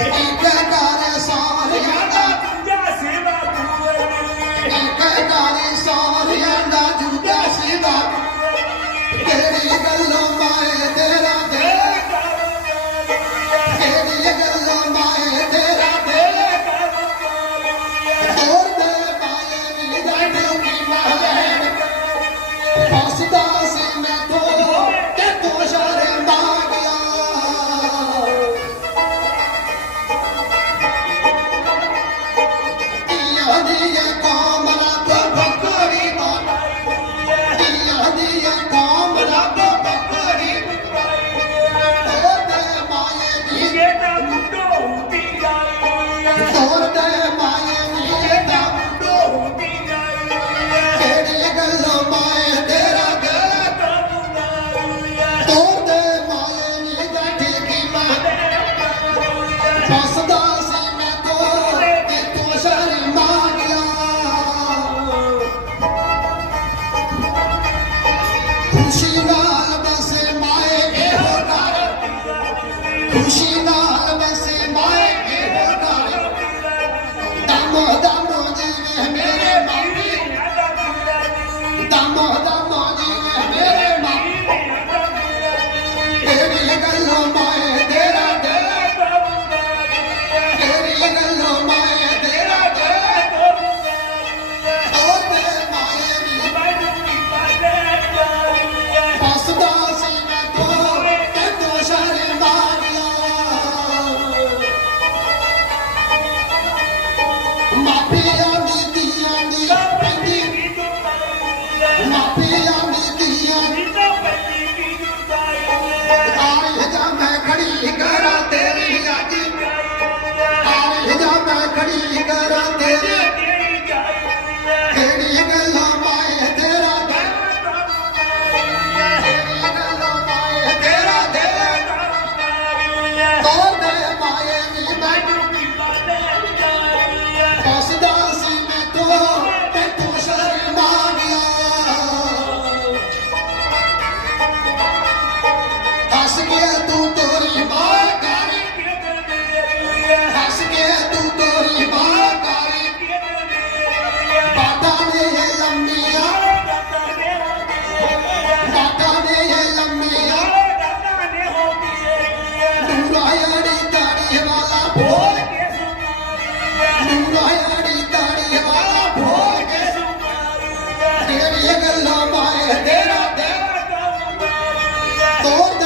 Amen. Lord